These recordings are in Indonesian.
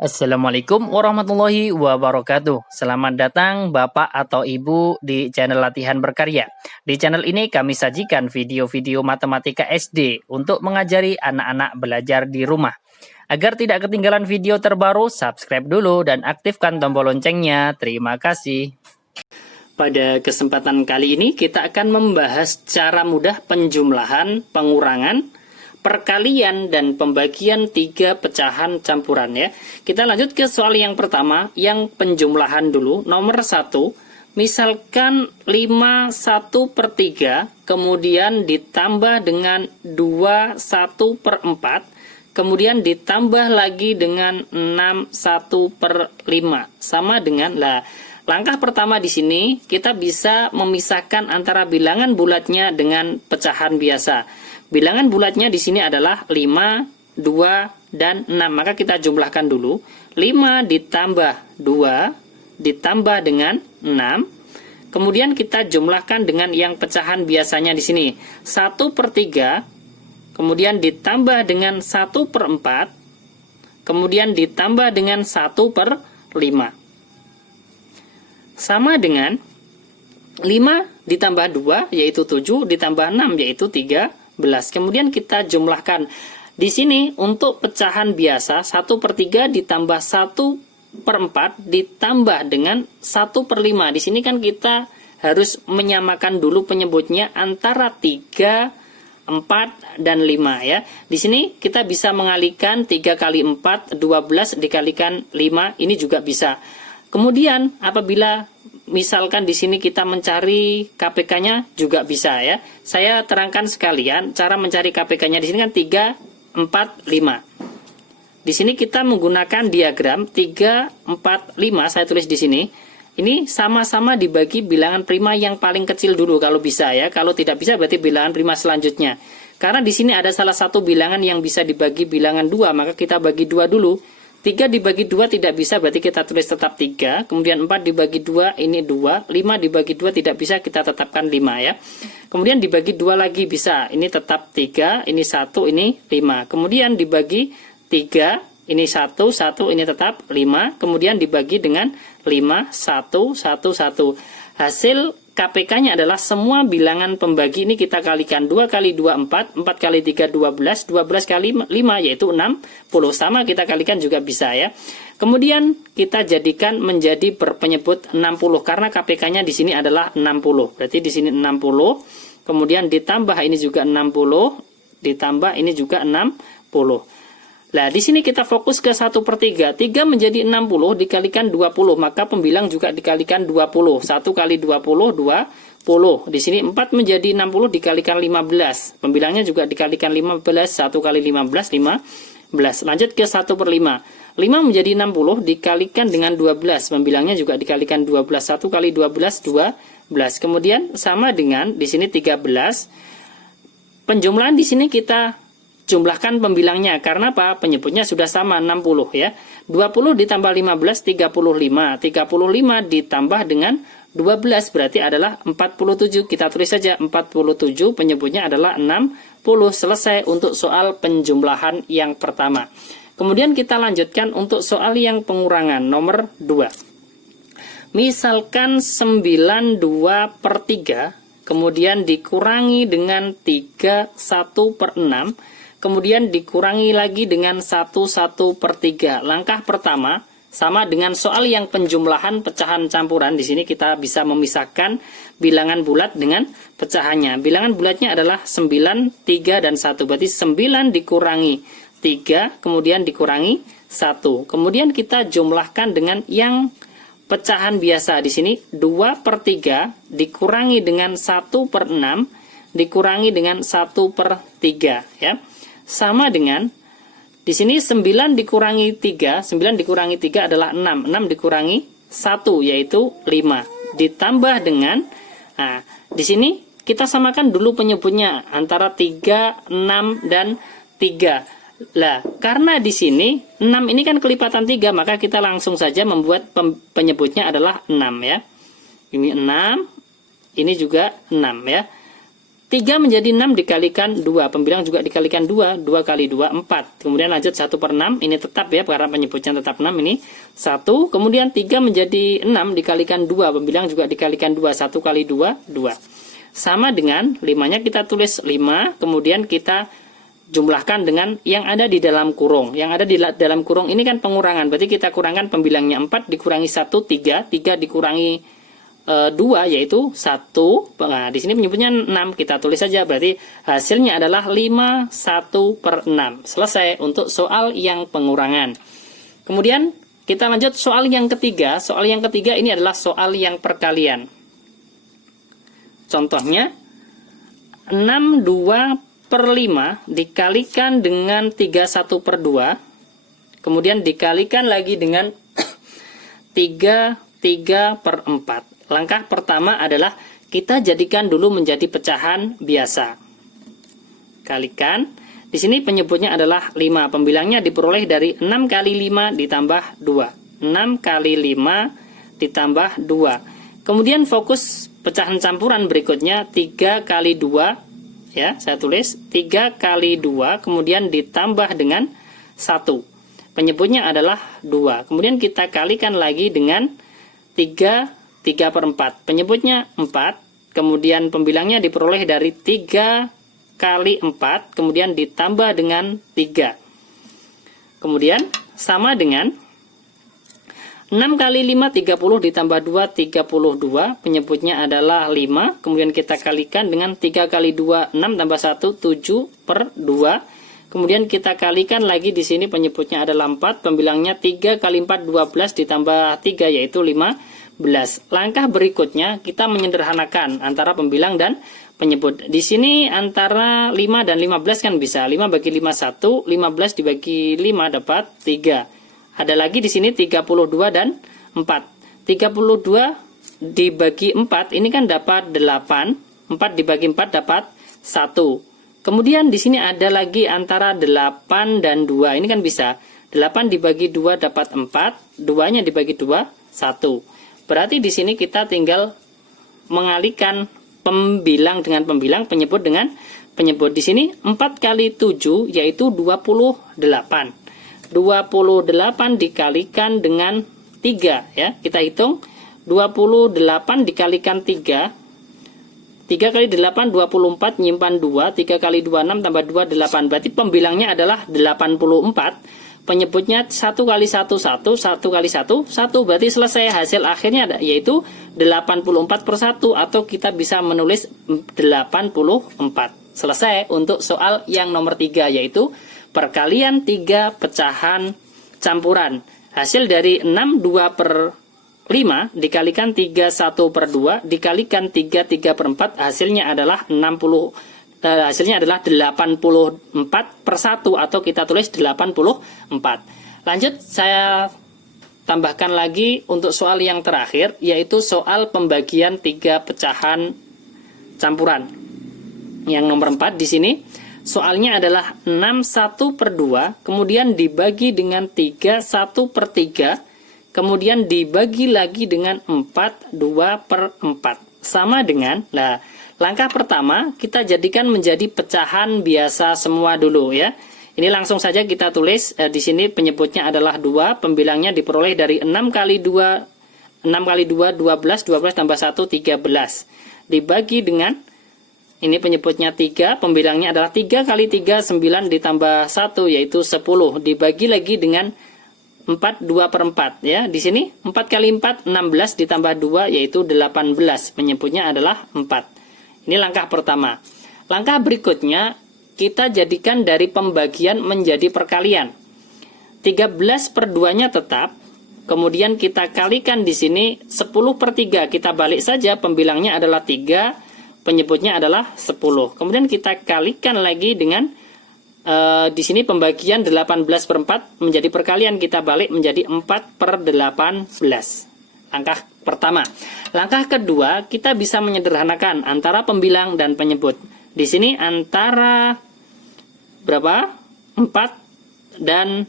Assalamualaikum warahmatullahi wabarakatuh. Selamat datang Bapak atau Ibu di channel Latihan Berkarya. Di channel ini kami sajikan video-video matematika SD untuk mengajari anak-anak belajar di rumah. Agar tidak ketinggalan video terbaru, subscribe dulu dan aktifkan tombol loncengnya. Terima kasih. Pada kesempatan kali ini kita akan membahas cara mudah penjumlahan, pengurangan, perkalian dan pembagian 3 pecahan campuran ya. Kita lanjut ke soal yang pertama, yang penjumlahan dulu. Nomor 1, misalkan 5/1/3 kemudian ditambah dengan 2/1/4 kemudian ditambah lagi dengan 6/1/5 sama dengan langkah pertama di sini kita bisa memisahkan antara bilangan bulatnya dengan pecahan biasa. Bilangan bulatnya di sini adalah 5, 2, dan 6. Maka kita jumlahkan dulu. 5 ditambah 2 ditambah dengan 6. Kemudian kita jumlahkan dengan yang pecahan biasanya di sini. 1/3, kemudian ditambah dengan 1/4, kemudian ditambah dengan 1/5. Sama dengan 5 ditambah 2 yaitu 7 ditambah 6 yaitu 13. Kemudian kita jumlahkan. Di sini untuk pecahan biasa 1/3 ditambah 1/4 ditambah dengan 1/5. Di sini kan kita harus menyamakan dulu penyebutnya antara 3, 4, dan 5 ya. Di sini kita bisa mengalihkan 3 kali 4, 12 dikalikan 5, ini juga bisa. Kemudian apabila misalkan di sini kita mencari KPK-nya juga bisa ya. Saya terangkan sekalian cara mencari KPK-nya. Di sini kan 3, 4, 5. Di sini kita menggunakan diagram 3, 4, 5. Saya tulis di sini. Ini sama-sama dibagi bilangan prima yang paling kecil dulu kalau bisa ya. Kalau tidak bisa berarti bilangan prima selanjutnya. Karena di sini ada salah satu bilangan yang bisa dibagi bilangan 2, maka kita bagi 2 dulu. 3 dibagi 2 tidak bisa, berarti kita tulis tetap 3. Kemudian 4 dibagi 2, ini 2. 5 dibagi 2 tidak bisa, kita tetapkan 5 ya. Kemudian dibagi 2 lagi bisa, ini tetap 3, ini 1, ini 5. Kemudian dibagi 3, ini 1, 1, ini tetap 5. Kemudian dibagi dengan 5, 1, 1, 1. Hasil KPK-nya adalah semua bilangan pembagi ini kita kalikan. 2 kali 2, 4. 4 kali 3, 12. 12 kali 5 yaitu 60. Sama kita kalikan juga bisa ya. Kemudian kita jadikan menjadi berpenyebut 60. Karena KPK-nya di sini adalah 60. Berarti di sini 60. Kemudian ditambah ini juga 60. Ditambah ini juga 60. Nah, di sini kita fokus ke 1/3. 3 menjadi 60 dikalikan 20, maka pembilang juga dikalikan 20. 1 kali 20, 20. Di sini 4 menjadi 60 dikalikan 15. Pembilangnya juga dikalikan 15. 1 kali 15, 15. Lanjut ke 1/5. 5 menjadi 60 dikalikan dengan 12. Pembilangnya juga dikalikan 12. 1 kali 12, 12. Kemudian sama dengan di sini 13. Penjumlahan di sini kita jumlahkan pembilangnya. Karena apa? Penyebutnya sudah sama 60 ya. 20 ditambah 15 35. 35 ditambah dengan 12 berarti adalah 47. Kita tulis saja 47, penyebutnya adalah 60. Selesai untuk soal penjumlahan yang pertama. Kemudian kita lanjutkan untuk soal yang pengurangan nomor 2. Misalkan 92/3 kemudian dikurangi dengan 31/6 kemudian dikurangi lagi dengan 1/1/3. Langkah pertama sama dengan soal yang penjumlahan pecahan campuran. Di sini kita bisa memisahkan bilangan bulat dengan pecahannya. Bilangan bulatnya adalah 9, 3, dan 1. Berarti 9 dikurangi 3, kemudian dikurangi 1. Kemudian kita jumlahkan dengan yang pecahan biasa. Di sini 2/3 dikurangi dengan 1/6 dikurangi dengan 1/3 ya. Sama dengan di sini 9 dikurangi 3, 9 dikurangi 3 adalah 6, 6 dikurangi 1 yaitu 5. Ditambah dengan di sini kita samakan dulu penyebutnya antara 3, 6 dan 3. Lah, karena di sini 6 ini kan kelipatan 3, maka kita langsung saja membuat penyebutnya adalah 6 ya. Ini 6, ini juga 6 ya. 3 menjadi 6 dikalikan 2. Pembilang juga dikalikan 2. 2 kali 2, 4. Kemudian lanjut 1/6. Ini tetap ya, karena penyebutnya tetap 6. Ini 1. Kemudian 3 menjadi 6 dikalikan 2. Pembilang juga dikalikan 2. 1 kali 2, 2. Sama dengan 5-nya kita tulis 5. Kemudian kita jumlahkan dengan yang ada di dalam kurung. Yang ada di dalam kurung ini kan pengurangan. Berarti kita kurangkan pembilangnya 4 dikurangi 1, 3. 3 dikurangi 2 yaitu 1. Nah, di sini menyebutnya 6, kita tulis saja. Berarti hasilnya adalah 5 1/6. Selesai untuk soal yang pengurangan. Kemudian kita lanjut soal yang ketiga. Soal yang ketiga ini adalah soal yang perkalian. Contohnya 62/5 dikalikan dengan 31/2. Kemudian dikalikan lagi dengan 3/4. Langkah pertama adalah kita jadikan dulu menjadi pecahan biasa. Kalikan. Di sini penyebutnya adalah 5. Pembilangnya diperoleh dari 6 kali 5 ditambah 2. 6 kali 5 ditambah 2. Kemudian fokus pecahan campuran berikutnya 3 kali 2. Ya, saya tulis 3 kali 2 kemudian ditambah dengan 1. Penyebutnya adalah 2. Kemudian kita kalikan lagi dengan 3/4. Penyebutnya 4. Kemudian pembilangnya diperoleh dari 3 kali 4. Kemudian ditambah dengan 3. Kemudian sama dengan 6 kali 5, 30 ditambah 2, 32. Penyebutnya adalah 5. Kemudian kita kalikan dengan 3 kali 2, 6 tambah 1, 7/2. Kemudian kita kalikan lagi di sini penyebutnya adalah 4. Pembilangnya 3 kali 4, 12 ditambah 3 yaitu 15. Langkah berikutnya kita menyederhanakan antara pembilang dan penyebut. Di sini antara 5 dan 15 kan bisa. 5 bagi 5 1, 15 dibagi 5 dapat 3. Ada lagi di sini 32 dan 4. 32 dibagi 4 ini kan dapat 8. 4 dibagi 4 dapat 1. Kemudian di sini ada lagi antara 8 dan 2. Ini kan bisa. 8 dibagi 2 dapat 4. 2-nya dibagi 2, 1. Berarti di sini kita tinggal mengalihkan pembilang dengan pembilang, penyebut dengan penyebut. Di sini 4 kali 7 yaitu 28. 28 dikalikan dengan 3 ya. Kita hitung 28 dikalikan 3. 3 kali 8 24 nyimpan 2. 3 kali 2 6 tambah 2 8. Berarti pembilangnya adalah 84. Penyebutnya 1 kali 1 1, 1 kali 1 1. Berarti selesai, hasil akhirnya yaitu 84/1 atau kita bisa menulis 84. Selesai untuk soal yang nomor 3 yaitu perkalian 3 pecahan campuran. Hasil dari 62/5 dikalikan 31/2 dikalikan 3/4 hasilnya adalah 84/1 atau kita tulis 84. Lanjut saya tambahkan lagi untuk soal yang terakhir yaitu soal pembagian 3 pecahan campuran. Yang nomor 4 di sini soalnya adalah 61/2 kemudian dibagi dengan 31/3 kemudian dibagi lagi dengan 42/4 sama dengan langkah pertama kita jadikan menjadi pecahan biasa semua dulu ya. Ini langsung saja kita tulis di sini penyebutnya adalah 2, pembilangnya diperoleh dari 6 kali 2 12, 12 tambah 1 13. Dibagi dengan ini penyebutnya 3, pembilangnya adalah 3 kali 3 9 ditambah 1 yaitu 10. Dibagi lagi dengan 4 2/4 ya. Di sini 4 kali 4 16 ditambah 2 yaitu 18. Penyebutnya adalah 4. Ini langkah pertama. Langkah berikutnya kita jadikan dari pembagian menjadi perkalian. 13/2-nya tetap. Kemudian kita kalikan di sini 10/3. Kita balik saja, pembilangnya adalah 3, penyebutnya adalah 10. Kemudian kita kalikan lagi dengan di sini pembagian 18/4 menjadi perkalian, kita balik menjadi 4/18. Langkah pertama. Langkah kedua, kita bisa menyederhanakan antara pembilang dan penyebut. Di sini antara berapa? 4 dan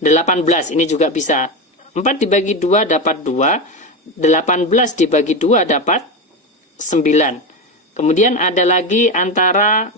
18. Ini juga bisa. 4 dibagi 2 dapat 2. 18 dibagi 2 dapat 9. Kemudian ada lagi antara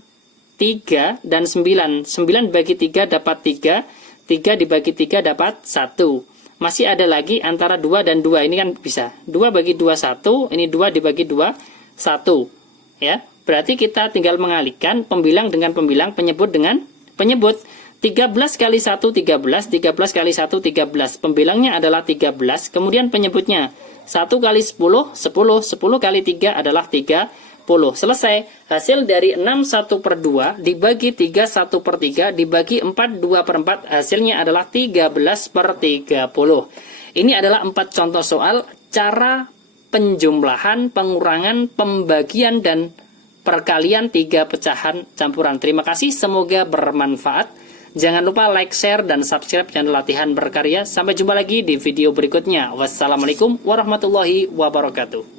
3 dan 9. 9 bagi 3 dapat 3. 3 dibagi 3 dapat 1. Masih ada lagi antara 2 dan 2. Ini kan bisa. 2 bagi 2, 1. Ini 2 dibagi 2, 1. Ya, berarti kita tinggal mengalihkan pembilang dengan pembilang, penyebut dengan penyebut. 13 kali 1, 13. 13 kali 1, 13. Pembilangnya adalah 13. Kemudian penyebutnya 1 kali 10, 10. 10 kali 3 adalah 30. Selesai. Hasil dari 6 1 per 2 dibagi 3 1 per 3 dibagi 4 2 per 4. Hasilnya adalah 13 per 30. Ini adalah 4 contoh soal cara penjumlahan, pengurangan, pembagian, dan perkalian 3 pecahan campuran. Terima kasih, semoga bermanfaat. Jangan lupa like, share, dan subscribe channel Latihan Berkarya. Sampai jumpa lagi di video berikutnya. Wassalamualaikum warahmatullahi wabarakatuh.